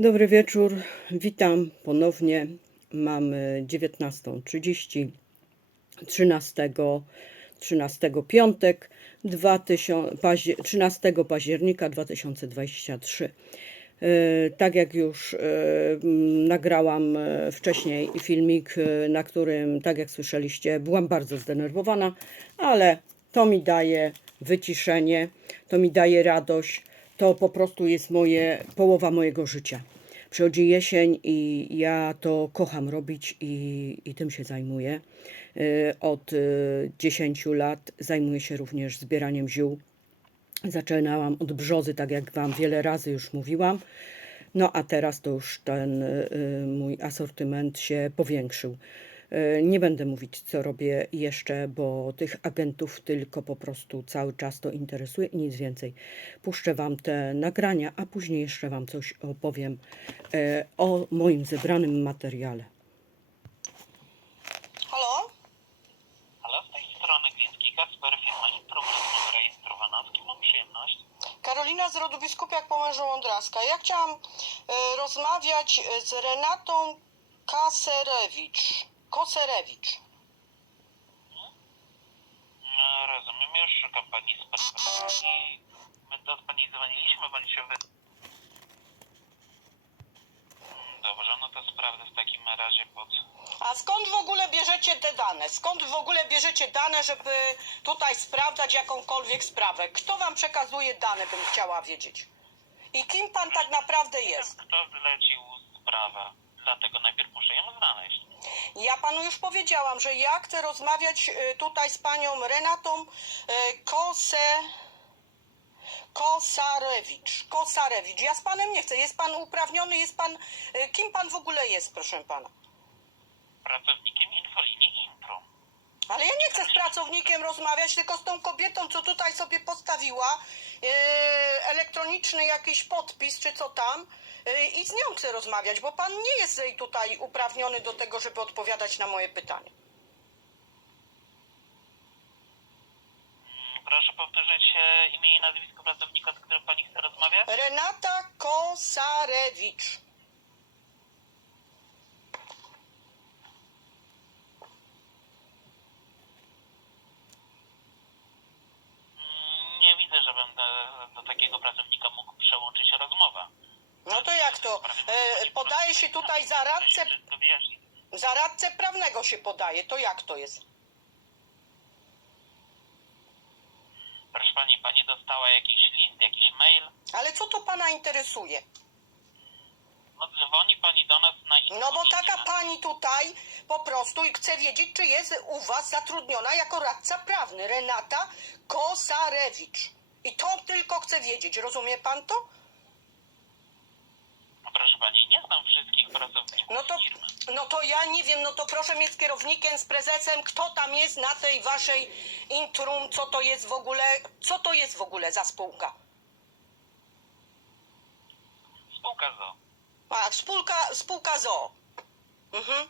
Dobry wieczór, witam ponownie. Mamy 19.30, 13, 13 piątek, 2000, paździe- 13 października 2023. E, Tak jak już e, nagrałam e, wcześniej filmik, na którym, tak jak słyszeliście, byłam bardzo zdenerwowana, ale to mi daje wyciszenie, to mi daje radość, to po prostu jest moje, połowa mojego życia. Przychodzi jesień i ja to kocham robić i, i tym się zajmuję. Y, Od y, 10 lat zajmuję się również zbieraniem ziół. Zaczynałam od brzozy, tak jak Wam wiele razy już mówiłam. No a teraz to już ten y, mój asortyment się powiększył. Y, Nie będę mówić, co robię jeszcze, bo tych agentów tylko po prostu cały czas to interesuje i nic więcej. Puszczę Wam te nagrania, a później jeszcze Wam coś opowiem y, o moim zebranym materiale. Halo? Ale z tej strony Gliński Kasper, firma Instrument rejestrowana. Z kim mam przyjemność? Karolina z rodu Biskupiak po mężu Łądraska. Ja chciałam e, rozmawiać e, z Renatą Kaserewicz. Koserewicz. No, rozumiem, już szukam pani sprawy i my do pani dzwoniliśmy, bądź się wy... Dobrze, no to sprawdzę w takim razie pod... A skąd w ogóle bierzecie te dane? Skąd w ogóle bierzecie dane, żeby tutaj sprawdzać jakąkolwiek sprawę? Kto wam przekazuje dane, bym chciała wiedzieć. I kim pan tak naprawdę jest? Kto zlecił sprawę? Dlatego najpierw muszę ją znaleźć. Ja panu już powiedziałam, że ja chcę rozmawiać y, tutaj z panią Renatą y, Kose... Kosarewicz. Kosarewicz. Ja z panem nie chcę. Jest pan uprawniony, jest pan... y, Kim pan w ogóle jest, proszę pana? Pracownikiem infolinii Intro. Ale ja nie chcę z pracownikiem rozmawiać, tylko z tą kobietą, co tutaj sobie postawiła yy, elektroniczny jakiś podpis, czy co tam. Yy, I z nią chcę rozmawiać, bo pan nie jest jej tutaj uprawniony do tego, żeby odpowiadać na moje pytanie. Mm, Proszę powtórzyć e, imię i nazwisko pracownika, z którym pani chce rozmawiać? Renata Kosarewicz. Mm, Nie widzę, żebym do, do takiego pracownika mógł przełączyć rozmowę. No to jak to? E, podaje się tutaj zaradcę, zaradcę prawnego się podaje. To jak to jest? Proszę pani, pani dostała jakiś list, jakiś mail? Ale co to pana interesuje? No dzwoni pani do nas na No bo taka pani tutaj po prostu i chce wiedzieć, czy jest u was zatrudniona jako radca prawny Renata Kosarewicz. I to tylko chce wiedzieć, rozumie pan to? Proszę pani, nie znam wszystkich pracowników No to, firmy. no to ja nie wiem, no to proszę mieć z kierownikiem, z prezesem, kto tam jest na tej waszej intrum, co to jest w ogóle, co to jest w ogóle za spółka? Spółka ZO. A, spółka, spółka ZOO. Mhm.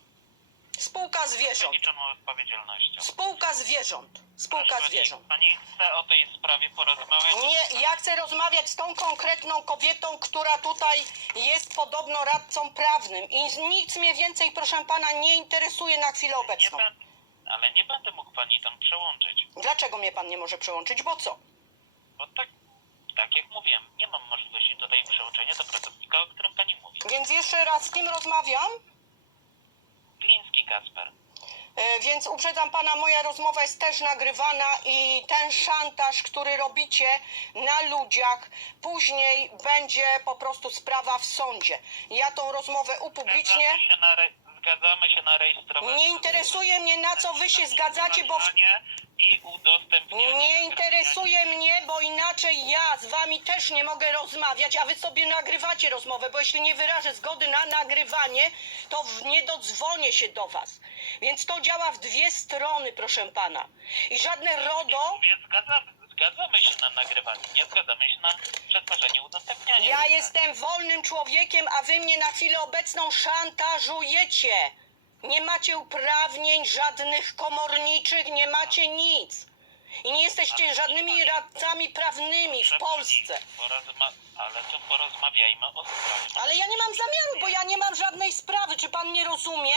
Spółka zwierząt. Odpowiedzialnością. Spółka zwierząt. Spółka zwierząt. Pani chce o tej sprawie porozmawiać? Nie, ja chcę rozmawiać z tą konkretną kobietą, która tutaj jest podobno radcą prawnym i nic mnie więcej, proszę pana, nie interesuje na chwilę Nie obecną. będę, ale nie będę mógł pani tam przełączyć. Dlaczego mnie pan nie może przełączyć? Bo co? Bo tak, tak jak mówiłem, nie mam możliwości tutaj przełączenia do pracownika, o którym pani mówi. Więc jeszcze raz z kim rozmawiam? Gliński Kasper. E, Więc uprzedzam pana, moja rozmowa jest też nagrywana i ten szantaż, który robicie na ludziach, później będzie po prostu sprawa w sądzie. Ja tą rozmowę upublicznię. Zgadzamy się na, re, zgadzamy się na rejestrowanie. Nie interesuje mnie, na co wy się zgadzacie, bo w I udostępnianie. Nie interesuje mnie, bo inaczej ja z wami też nie mogę rozmawiać, a wy sobie nagrywacie rozmowę, bo jeśli nie wyrażę zgody na nagrywanie, to w- nie dodzwonię się do was. Więc to działa w dwie strony, proszę pana. I żadne RODO, zgadzamy, zgadzamy się na nagrywanie, nie zgadzamy się na przetwarzanie, udostępnianie. ja jestem wolnym człowiekiem, a wy mnie na chwilę obecną szantażujecie. Nie macie uprawnień żadnych komorniczych, nie macie nic. I nie jesteście żadnymi radcami prawnymi w Polsce. Porozma- ale to porozmawiajmy o sprawie. Ale ja nie mam zamiaru, bo ja nie mam żadnej sprawy. Czy pan nie rozumie?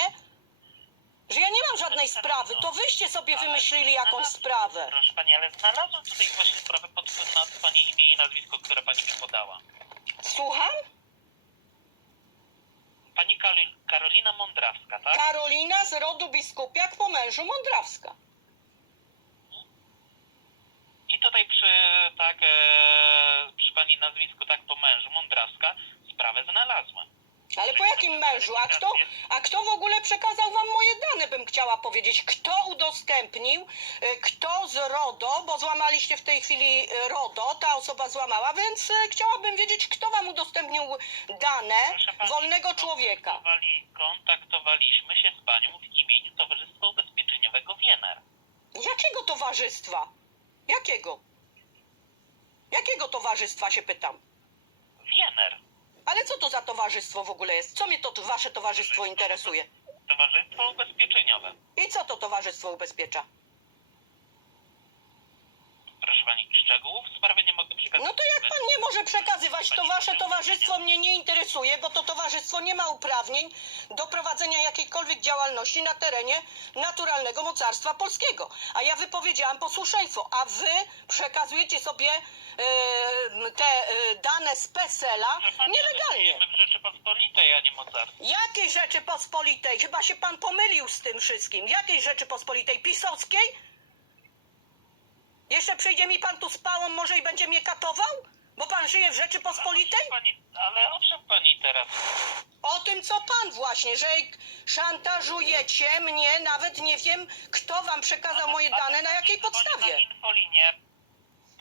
Że ja nie mam żadnej sprawy. To wyście sobie wymyślili jakąś sprawę. Proszę pani, ale znalazłem tutaj właśnie sprawę pod na pani imię i nazwisko, które pani mi podała. Słucham? Pani Karolina Mądrawska, tak? Karolina z rodu biskupiak po mężu Mądrawska. I tutaj przy, tak, e, przy pani nazwisku, tak po mężu, Mądrawska, sprawę znalazłem. Po jakim mężu? A kto, a kto w ogóle przekazał wam moje dane, bym chciała powiedzieć? Kto udostępnił? y, Kto z RODO? Bo złamaliście w tej chwili y, RODO, ta osoba złamała, więc y, chciałabym wiedzieć, kto wam udostępnił dane pani, wolnego człowieka. Kontaktowali, kontaktowaliśmy się z panią w imieniu Towarzystwa Ubezpieczeniowego Wiener. Jakiego towarzystwa? Jakiego? Jakiego towarzystwa się pytam? Wiener. Ale co to za towarzystwo w ogóle jest? Co mnie to wasze towarzystwo interesuje? Towarzystwo Ubezpieczeniowe. I co to towarzystwo ubezpiecza? Proszę pani, szczegółów w sprawie nie mogę przekazać. No to jak pan nie może przekazywać, to wasze towarzystwo mnie nie interesuje, bo to towarzystwo nie ma uprawnień do prowadzenia jakiejkolwiek działalności na terenie naturalnego mocarstwa polskiego. A ja wypowiedziałam posłuszeństwo, a wy przekazujecie sobie e, te e, dane z PESEL-a Proszę pani, nielegalnie. żyjemy w Rzeczypospolitej, a nie mocarstwie. Jakiej Rzeczypospolitej? Chyba się pan pomylił z tym wszystkim. Jakiej Rzeczypospolitej? Pisowskiej? Jeszcze przyjdzie mi pan tu z pałą może i będzie mnie katował? Bo pan żyje w Rzeczypospolitej? Ale o czym pani, ale o czym pani teraz? O tym, co pan właśnie, że szantażujecie mnie, nawet nie wiem, kto wam przekazał moje dane, na jakiej podstawie. Na infolinię.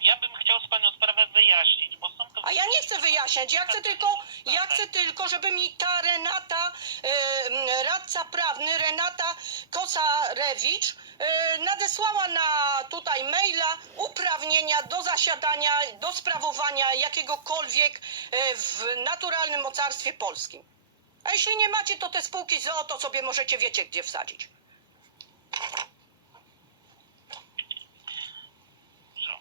Ja bym chciał z panią sprawę wyjaśnić, bo są to... A ja nie chcę wyjaśniać, ja chcę tylko, ja chcę tylko, żeby mi ta Renata, e, radca prawny, Renata Kosarewicz, e, nadesłała na tutaj maila uprawnienia do zasiadania, do sprawowania jakiegokolwiek e, w naturalnym mocarstwie polskim. A jeśli nie macie, to te spółki ZOO to sobie możecie wiecie gdzie wsadzić. Dobrze.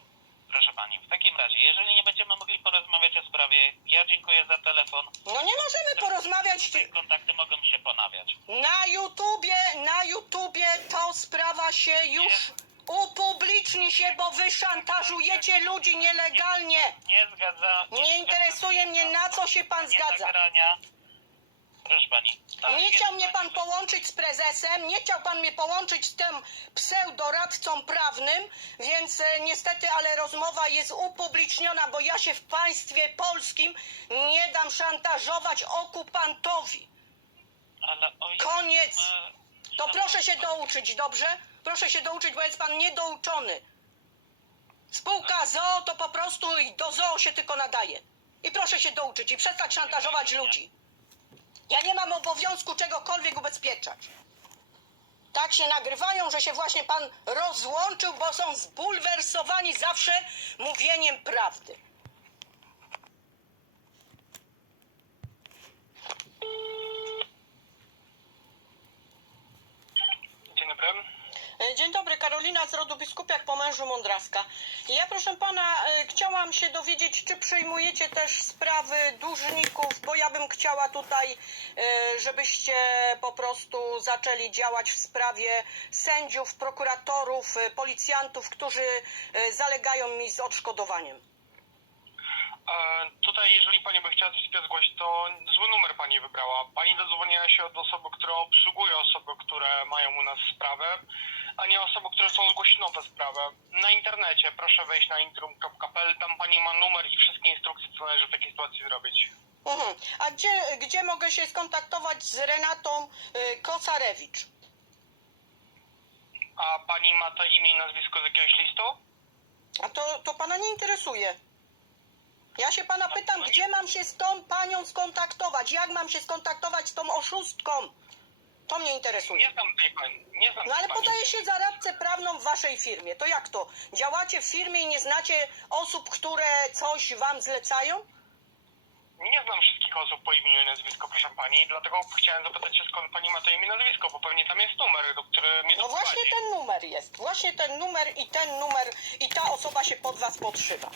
Proszę pani, w takim razie, jeżeli nie będziemy mogli porozmawiać o sprawie, ja dziękuję za telefon. No nie możemy porozmawiać. Tutaj kontakty mogą się ponawiać. Na YouTubie, na YouTubie to sprawa się już upubliczni się, bo wy szantażujecie ludzi nielegalnie. Nie zgadza... Nie interesuje mnie, na co się pan zgadza. Nagrania. Pani. tak Nie jest, chciał mnie pan pani- połączyć z prezesem, nie chciał pan mnie połączyć z tym pseudoradcą prawnym, więc e, niestety, ale rozmowa jest upubliczniona, bo ja się w państwie polskim nie dam szantażować okupantowi. Ale o Koniec. To proszę się douczyć, dobrze? Proszę się douczyć, bo jest pan niedouczony. Spółka ZOO to po prostu i do ZOO się tylko nadaje. I proszę się douczyć i przestać szantażować ludzi. Ja nie mam obowiązku czegokolwiek ubezpieczać. Tak się nagrywają, że się właśnie pan rozłączył, bo są zbulwersowani zawsze mówieniem prawdy. Dzień dobry. E, Dzień dobry, Karolina z rodu biskupiak po mężu Mądrawska. Ja proszę pana, e, chciałam się dowiedzieć, czy przyjmujecie też sprawy dłużników, bo ja bym chciała tutaj, e, żebyście po prostu zaczęli działać w sprawie sędziów, prokuratorów, e, policjantów, którzy zalegają mi z odszkodowaniem. E, tutaj, jeżeli pani by chciała coś zgłosić, to zły numer pani wybrała. Pani dodzwoniła się od osoby, która obsługuje osoby, które mają u nas sprawę, a nie osoby, które są zgłosić nowe sprawę. Na internecie proszę wejść na intrum.pl, tam pani ma numer i wszystkie instrukcje, co należy w takiej sytuacji zrobić. Mhm. A gdzie, gdzie mogę się skontaktować z Renatą e, Kosarewicz? A pani ma to imię i nazwisko z jakiegoś listu? A to, to pana nie interesuje. Ja się pana pytam, gdzie mam się z tą panią skontaktować? Jak mam się skontaktować z tą oszustką? To mnie interesuje. Nie znam tej pani. Nie znam No ale tej pani. podaje się za radcę prawną w waszej firmie. To jak to? Działacie w firmie i nie znacie osób, które coś wam zlecają? Nie znam wszystkich osób po imieniu i nazwisku, proszę pani, dlatego chciałem zapytać się, skąd pani ma to imię i nazwisko, bo pewnie tam jest numer, do który mnie No doprowadzi. właśnie ten numer jest. Właśnie ten numer i ten numer i ta osoba się pod was podszywa.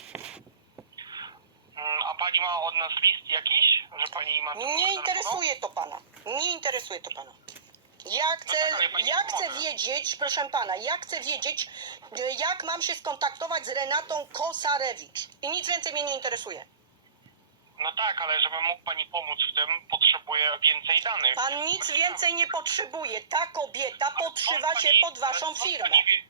Mm, A pani ma od nas list jakiś, że pani ma... Nie interesuje to pana. Nie interesuje to pana. Ja chcę, tak, ale pani ja nie chcę wiedzieć, proszę pana, ja chcę wiedzieć, y, jak mam się skontaktować z Renatą Kosarewicz. I nic więcej mnie nie interesuje. No tak, ale żeby mógł pani pomóc w tym, potrzebuję więcej danych. Pan nic więcej nie potrzebuje. Ta kobieta podszywa się pod waszą skąd firmę. pani wie-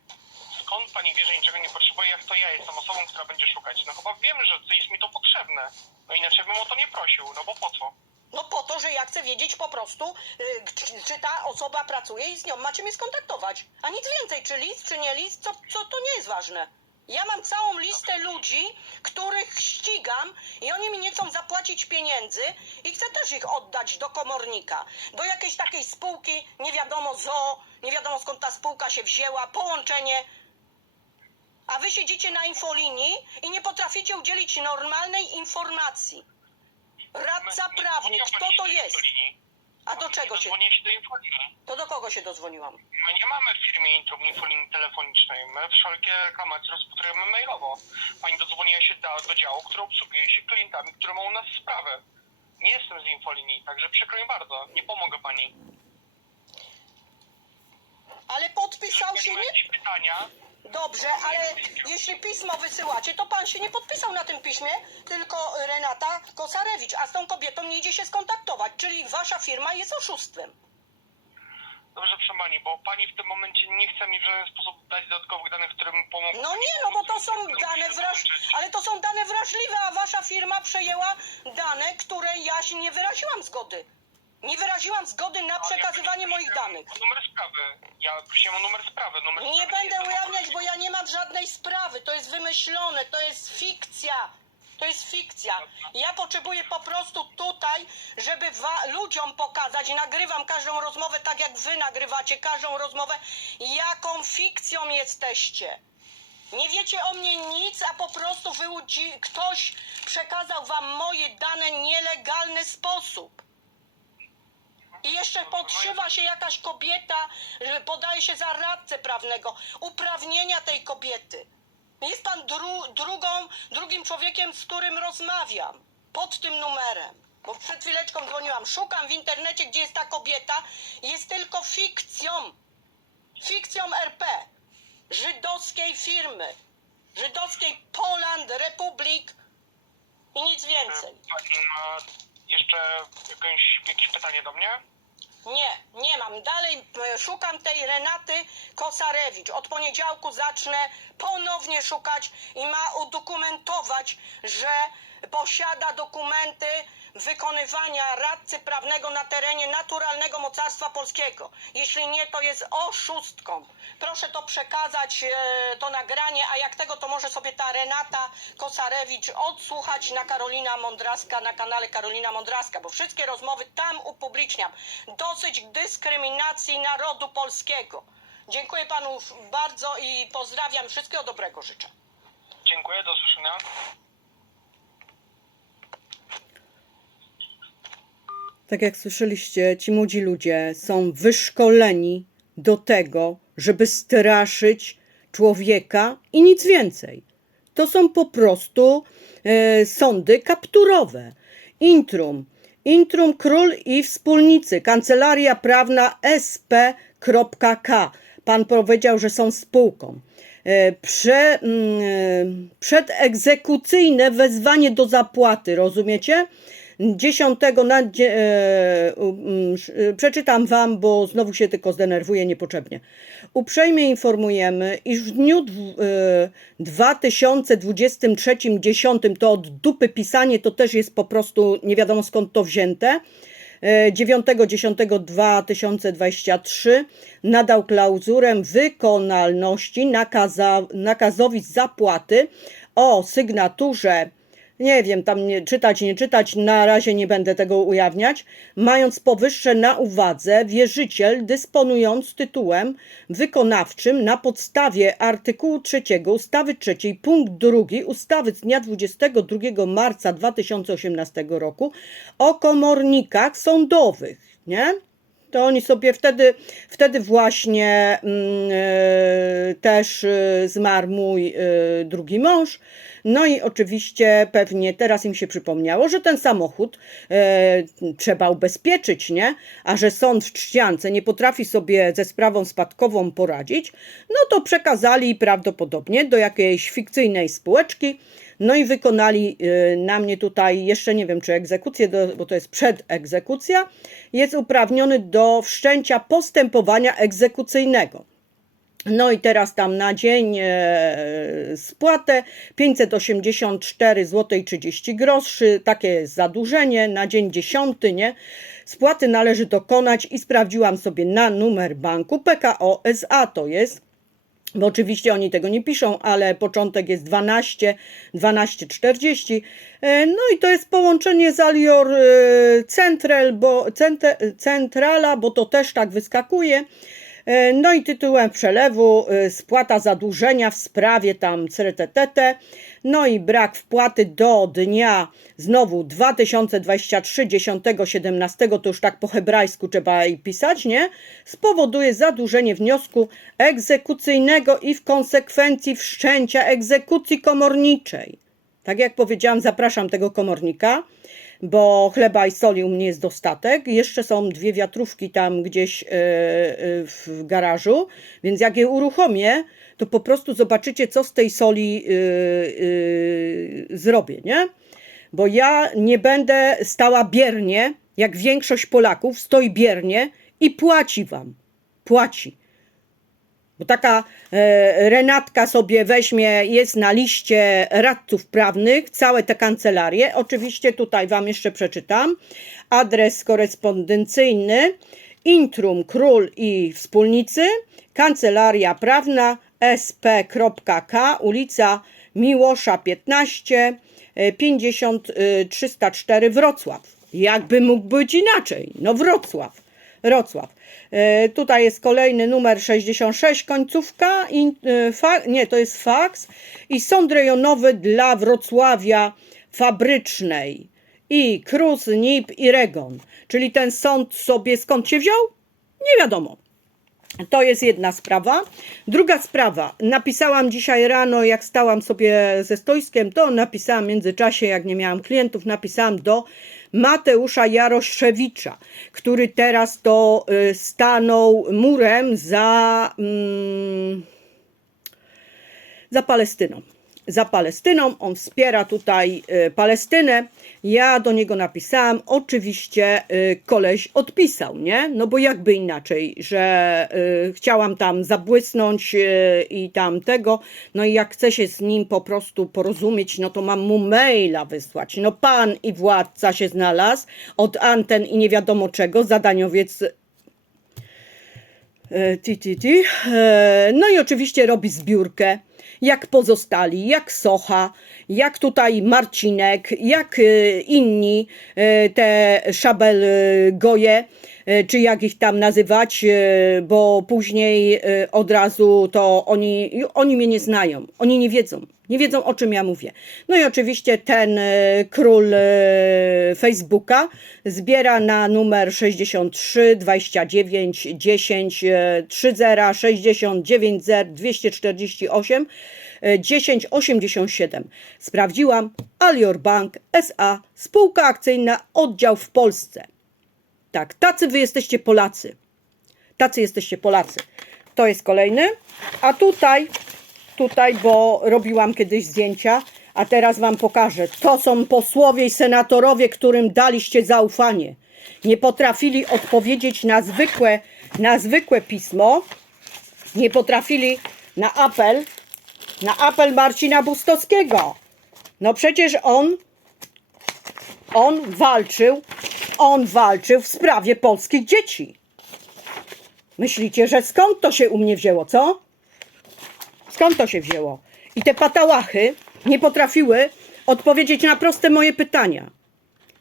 Skąd pani wie, że niczego nie potrzebuje, jak to ja jestem osobą, która będzie szukać? No chyba wiem, że jest mi to potrzebne. No inaczej bym o to nie prosił, no bo po co? No po to, że ja chcę wiedzieć po prostu, y, czy- czy ta osoba pracuje i z nią macie mnie skontaktować. A nic więcej, czy list, czy nie list, co, co to nie jest ważne. Ja mam całą listę ludzi, których ścigam i oni mi nie chcą zapłacić pieniędzy i chcę też ich oddać do komornika. Do jakiejś takiej spółki, nie wiadomo ZO, nie wiadomo skąd ta spółka się wzięła, połączenie. A wy siedzicie na infolinii i nie potraficie udzielić normalnej informacji. Radca prawny, kto to jest? infolinii. A do czego się? Dzwonię się do infolinii. To do kogo się dozwoniłam? My nie mamy w firmie infolinii telefonicznej. My wszelkie reklamacje rozpatrujemy mailowo. Pani dodzwoniła się do, do działu, który obsługuje się klientami, które ma u nas sprawę. Nie jestem z infolinii, także przykro mi bardzo. Nie pomogę pani. Ale podpisał Jeżeli się pani ma nie? jakieś pytania, Dobrze, ale jeśli pismo wysyłacie, to pan się nie podpisał na tym piśmie, tylko Renata Kosarewicz, a z tą kobietą nie idzie się skontaktować, czyli wasza firma jest oszustwem. Dobrze, proszę pani, bo pani w tym momencie nie chce mi w żaden sposób dać dodatkowych danych, które mi pomogą. No nie, no bo to są dane wrażliwe, ale to są dane wrażliwe, a wasza firma przejęła dane, które ja się nie wyraziłam zgody. Nie wyraziłam zgody na przekazywanie moich danych. O numer sprawy. Ja prosiłem o numer sprawy. Numer Nie sprawy będę jest ujawniać, bo ja nie mam żadnej sprawy. To jest wymyślone, to jest fikcja. To jest fikcja. Ja potrzebuję po prostu tutaj, żeby wa- ludziom pokazać, i nagrywam każdą rozmowę tak jak wy nagrywacie każdą rozmowę, jaką fikcją jesteście. Nie wiecie o mnie nic, a po prostu wyłudzi- ktoś przekazał wam moje dane w nielegalny sposób. I jeszcze podszywa się jakaś kobieta, że podaje się za radcę prawnego. Uprawnienia tej kobiety. Jest pan dru, drugą, drugim człowiekiem, z którym rozmawiam. Pod tym numerem. Bo przed chwileczką dzwoniłam. Szukam w internecie, gdzie jest ta kobieta. Jest tylko fikcją. Fikcją RP. Żydowskiej firmy. Żydowskiej Poland Republic. I nic więcej. Pani ma jeszcze jakieś, jakieś pytanie do mnie? Nie, nie mam. Dalej e, szukam tej Renaty Kosarewicz. Od poniedziałku zacznę ponownie szukać i ma udokumentować, że posiada dokumenty wykonywania radcy prawnego na terenie naturalnego mocarstwa polskiego. Jeśli nie, to jest oszustką. Proszę to przekazać, e, to nagranie, a jak tego, to może sobie ta Renata Kosarewicz odsłuchać na Karolina Mądraska, na kanale Karolina Mądraska, bo wszystkie rozmowy tam upubliczniam. Dosyć dyskryminacji narodu polskiego. Dziękuję panu bardzo i pozdrawiam. Wszystkiego dobrego życzę. Dziękuję, do usłyszenia. Tak jak słyszeliście, ci młodzi ludzie są wyszkoleni do tego, żeby straszyć człowieka i nic więcej. To są po prostu e, sądy kapturowe. Intrum, Intrum Król i Wspólnicy, Kancelaria Prawna sp.k. Pan powiedział, że są spółką. E, Prze, mm, e, przedegzekucyjne wezwanie do zapłaty, rozumiecie? 10 na, e, e, przeczytam Wam, bo znowu się tylko zdenerwuję niepotrzebnie. Uprzejmie informujemy, iż w dniu dw- e, 2023 10 to od dupy pisanie to też jest po prostu nie wiadomo skąd to wzięte. E, 9.10.2023 nadał klauzurę wykonalności nakaza, nakazowi zapłaty o sygnaturze nie wiem, tam nie, czytać, nie czytać, na razie nie będę tego ujawniać. Mając powyższe na uwadze, wierzyciel dysponując tytułem wykonawczym na podstawie artykułu 3 ustawy 3 punkt 2 ustawy z dnia 22 marca 2018 roku o komornikach sądowych, nie? to oni sobie wtedy, wtedy właśnie e, też e, zmarł mój e, drugi mąż. No i oczywiście pewnie teraz im się przypomniało, że ten samochód e, trzeba ubezpieczyć, nie? A że sąd w Trzciance nie potrafi sobie ze sprawą spadkową poradzić, no to przekazali prawdopodobnie do jakiejś fikcyjnej spółeczki. No i wykonali y, na mnie tutaj, jeszcze nie wiem czy egzekucję, bo to jest przedegzekucja, jest uprawniony do wszczęcia postępowania egzekucyjnego. No i teraz tam na dzień e, spłatę 584 zł 30 groszy, takie jest zadłużenie na dzień 10, nie? Spłaty należy dokonać i sprawdziłam sobie na numer banku PKO SA to jest bo oczywiście oni tego nie piszą, ale początek jest 12, 1240. E, No i to jest połączenie z Alior e, Central, bo, Centrala, bo to też tak wyskakuje. E, No i tytułem przelewu e, spłata zadłużenia w sprawie tam CRTTT. No i brak wpłaty do dnia znowu 2023 10 17 to już tak po hebrajsku trzeba i pisać, nie? Spowoduje zadłużenie wniosku egzekucyjnego i w konsekwencji wszczęcia egzekucji komorniczej. Tak jak powiedziałam, zapraszam tego komornika, bo chleba i soli u mnie jest dostatek. Jeszcze są dwie wiatrówki tam gdzieś e, e, w garażu, więc jak je uruchomię, to po prostu zobaczycie, co z tej soli e, zrobię, nie? Bo ja nie będę stała biernie, jak większość Polaków stoi biernie i płaci wam. Płaci. Bo taka e, Renatka sobie weźmie, jest na liście radców prawnych, całe te kancelarie. Oczywiście tutaj Wam jeszcze przeczytam. Adres korespondencyjny Intrum Król i Wspólnicy, Kancelaria Prawna sp.k, ulica Miłosza 15, e, 50 e, 304 Wrocław. Jakby mógł być inaczej? No Wrocław. Wrocław. E, tutaj jest kolejny numer 66, końcówka. E, nie, to jest faks. I sąd rejonowy dla Wrocławia fabrycznej. I Krus, NIP i Regon. Czyli ten sąd sobie skąd się wziął? Nie wiadomo. To jest jedna sprawa. Druga sprawa. Napisałam dzisiaj rano, jak stałam sobie ze stoiskiem, to napisałam w międzyczasie, jak nie miałam klientów, napisałam do Mateusza Jaroszewicza, który teraz to y, stanął murem za, mm, za Palestyną. Za Palestyną, on wspiera tutaj y, Palestynę. Ja do niego napisałam, oczywiście y, koleś odpisał, nie? No bo jakby inaczej, że y, chciałam tam zabłysnąć i tam tego, no i jak chcę się z nim po prostu porozumieć, no to mam mu maila wysłać. No pan i władca się znalazł od anten i nie wiadomo czego, zadaniowiec Ti, ti, ti. E, No i oczywiście robi zbiórkę, jak pozostali, jak Socha, jak tutaj Marcinek, jak e, inni e, te szabel e, goje, czy jak ich tam nazywać, bo później od razu to oni, oni mnie nie znają, oni nie wiedzą, nie wiedzą o czym ja mówię. No i oczywiście ten e, król e, Facebooka zbiera na numer 63 29 10 e, 30 69 0 248 e, 10 87. Sprawdziłam Alior Bank SA, spółka akcyjna, oddział w Polsce. Tak, tacy wy jesteście Polacy. Tacy jesteście Polacy. To jest kolejny. A tutaj, tutaj, bo robiłam kiedyś zdjęcia, a teraz wam pokażę. To są posłowie i senatorowie, którym daliście zaufanie. Nie potrafili odpowiedzieć na zwykłe, na zwykłe pismo. Nie potrafili na apel, na apel Marcina Bustowskiego. No przecież on on walczył, on walczył w sprawie polskich dzieci. Myślicie, że skąd to się u mnie wzięło, co? Skąd to się wzięło? I te patałachy nie potrafiły odpowiedzieć na proste moje pytania.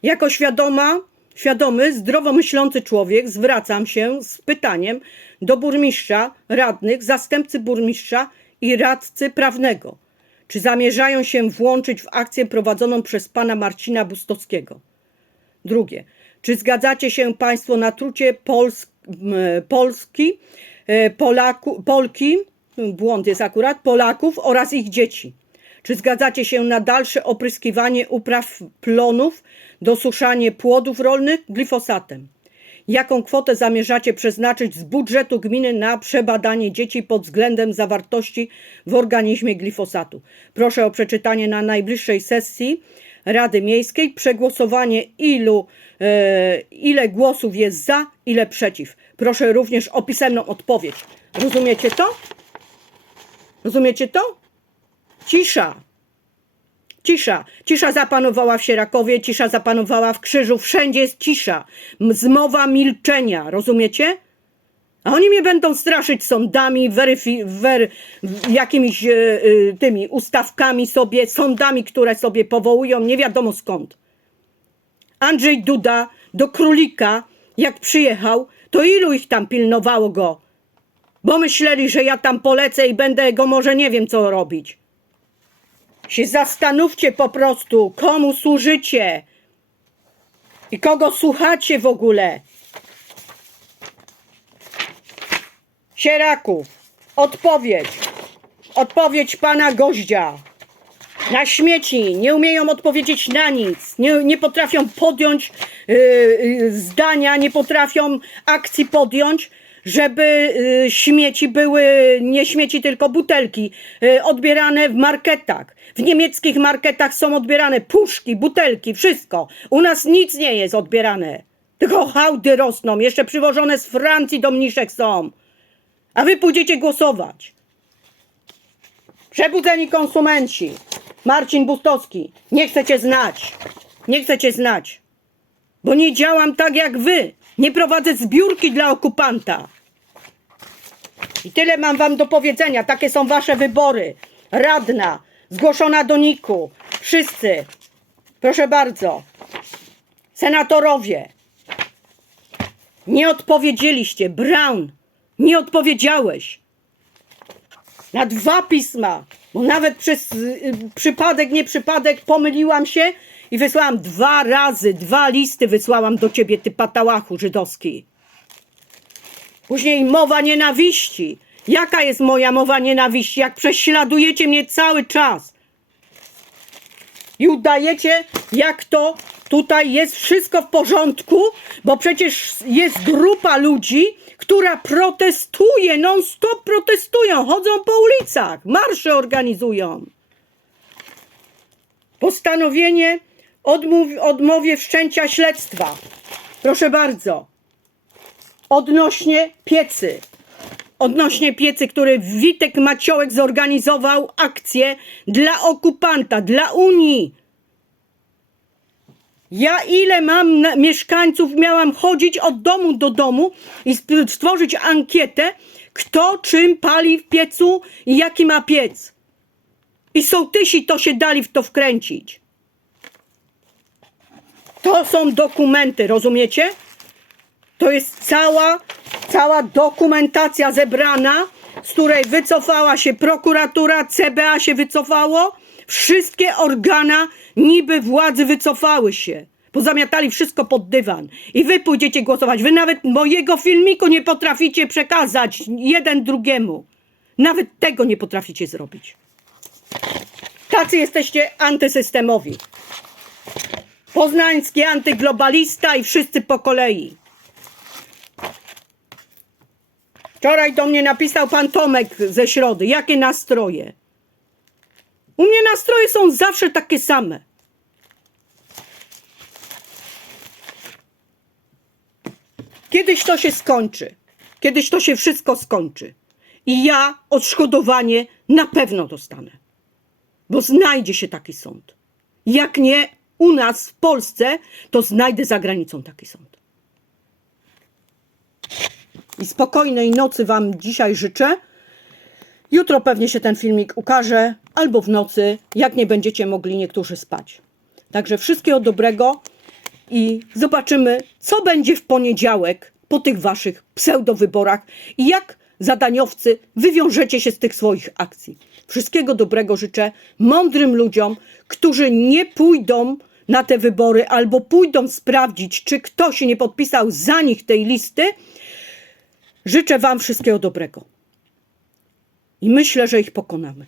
Jako świadoma, świadomy, zdrowo myślący człowiek zwracam się z pytaniem do burmistrza, radnych, zastępcy burmistrza i radcy prawnego. Czy zamierzają się włączyć w akcję prowadzoną przez pana Marcina Bustowskiego? Drugie. Czy zgadzacie się Państwo na trucie Pols Polski, e, Polaku, Polki, błąd jest akurat, Polaków oraz ich dzieci? Czy zgadzacie się na dalsze opryskiwanie upraw plonów, dosuszanie płodów rolnych glifosatem? Jaką kwotę zamierzacie przeznaczyć z budżetu gminy na przebadanie dzieci pod względem zawartości w organizmie glifosatu? Proszę o przeczytanie na najbliższej sesji Rady Miejskiej, przegłosowanie ilu, e, ile głosów jest za, ile przeciw. Proszę również o pisemną odpowiedź. Rozumiecie to? Rozumiecie to? Cisza. Cisza. Cisza zapanowała w Sierakowie, cisza zapanowała w Krzyżu. Wszędzie jest cisza. Zmowa milczenia. Rozumiecie? A oni mnie będą straszyć sądami, weryfi, wer, jakimiś e, e, tymi ustawkami sobie, sądami, które sobie powołują, nie wiadomo skąd. Andrzej Duda do królika, jak przyjechał, to ilu ich tam pilnowało go? Bo myśleli, że ja tam polecę i będę go może nie wiem co robić. Się zastanówcie po prostu, komu służycie i kogo słuchacie w ogóle. Sieraków, odpowiedź. Odpowiedź pana goździa. Na śmieci nie umieją odpowiedzieć na nic, nie, nie potrafią podjąć yy, yy, zdania, nie potrafią akcji podjąć, żeby yy, śmieci były nie śmieci, tylko butelki yy, odbierane w marketach. W niemieckich marketach są odbierane puszki, butelki, wszystko. U nas nic nie jest odbierane. Tylko hałdy rosną, jeszcze przywożone z Francji do mniszek są. A wy pójdziecie głosować. Przebudzeni konsumenci. Marcin Bustowski. Nie chcecie znać. Nie chcecie znać. Bo nie działam tak jak wy. Nie prowadzę zbiórki dla okupanta. I tyle mam wam do powiedzenia. Takie są wasze wybory. Radna, zgłoszona do NIK-u. Wszyscy. Proszę bardzo. Senatorowie. Nie odpowiedzieliście. Brown, nie odpowiedziałeś. Na dwa pisma, bo nawet przez y, y, przypadek, nie przypadek pomyliłam się i wysłałam dwa razy, dwa listy wysłałam do ciebie, ty patałachu żydowski. Później mowa nienawiści. Jaka jest moja mowa nienawiści, jak prześladujecie mnie cały czas? I udajecie, jak to tutaj jest wszystko w porządku, bo przecież jest grupa ludzi, która protestuje, non-stop protestują, chodzą po ulicach, marsze organizują. Postanowienie odmów, odmowie wszczęcia śledztwa. Proszę bardzo. Odnośnie piecy. Odnośnie piecy, który Witek Maciołek zorganizował akcję dla okupanta, dla Unii. Ja ile mam mieszkańców, miałam chodzić od domu do domu i stworzyć ankietę, kto czym pali w piecu i jaki ma piec. I sołtysi to się dali w to wkręcić. To są dokumenty, rozumiecie? To jest cała, cała dokumentacja zebrana, z której wycofała się prokuratura, CBA się wycofało, wszystkie organa niby władzy wycofały się. Pozamiatali wszystko pod dywan. I wy pójdziecie głosować. Wy nawet mojego filmiku nie potraficie przekazać jeden drugiemu. Nawet tego nie potraficie zrobić. Tacy jesteście antysystemowi. Poznański antyglobalista i wszyscy po kolei. Wczoraj do mnie napisał pan Tomek ze środy. Jakie nastroje? U mnie nastroje są zawsze takie same. Kiedyś to się skończy. Kiedyś to się wszystko skończy. I ja odszkodowanie na pewno dostanę. Bo znajdzie się taki sąd. Jak nie u nas w Polsce, to znajdę za granicą taki sąd. I spokojnej nocy Wam dzisiaj życzę. Jutro pewnie się ten filmik ukaże, albo w nocy, jak nie będziecie mogli niektórzy spać. Także wszystkiego dobrego i zobaczymy, co będzie w poniedziałek po tych waszych pseudowyborach i jak zadaniowcy wywiążecie się z tych swoich akcji. Wszystkiego dobrego życzę mądrym ludziom, którzy nie pójdą na te wybory albo pójdą sprawdzić, czy ktoś nie podpisał za nich tej listy. Życzę wam wszystkiego dobrego. I myślę, że ich pokonamy.